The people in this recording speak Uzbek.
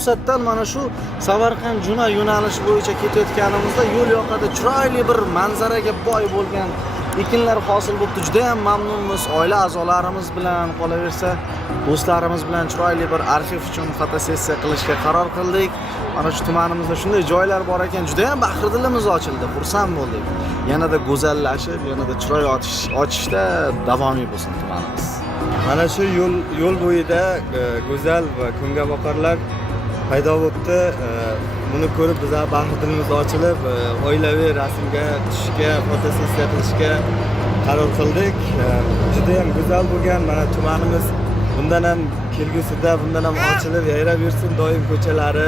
to'satdan mana shu Samarqand Juna yo'nalishi bo'yicha ketayotganimizda yo'l yoqada chiroyli bir manzaraga boy bo'lgan ekinlar hosil bo'libdi. Juda ham mamnunmiz. Oila a'zolarimiz bilan, qolaversa do'stlarimiz bilan chiroyli bir arxiv uchun fotosessiya qilishga qaror qildik. Mana shu tumanimizda shunday joylar bor ekan, juda ham bahridilimiz ochildi. Xursand bo'ldik. Yanada go'zallashib, yanada chiroy ochishda davomiy bo'lsin tumanimiz. Mana shu yo'l bo'yida go'zal va ko'ngilboqarlar paydo bo'libdi. Buni ko'rib bizlar bahridilimiz ochilib, oilaviy rasmga tushishga, fotosessiya qilishga qaror qildik. Juda ham go'zal bo'lgan. Mana tumanimiz bundan ham kelgusida bundan ham ochilib, yayrab yursin doim ko'chalari.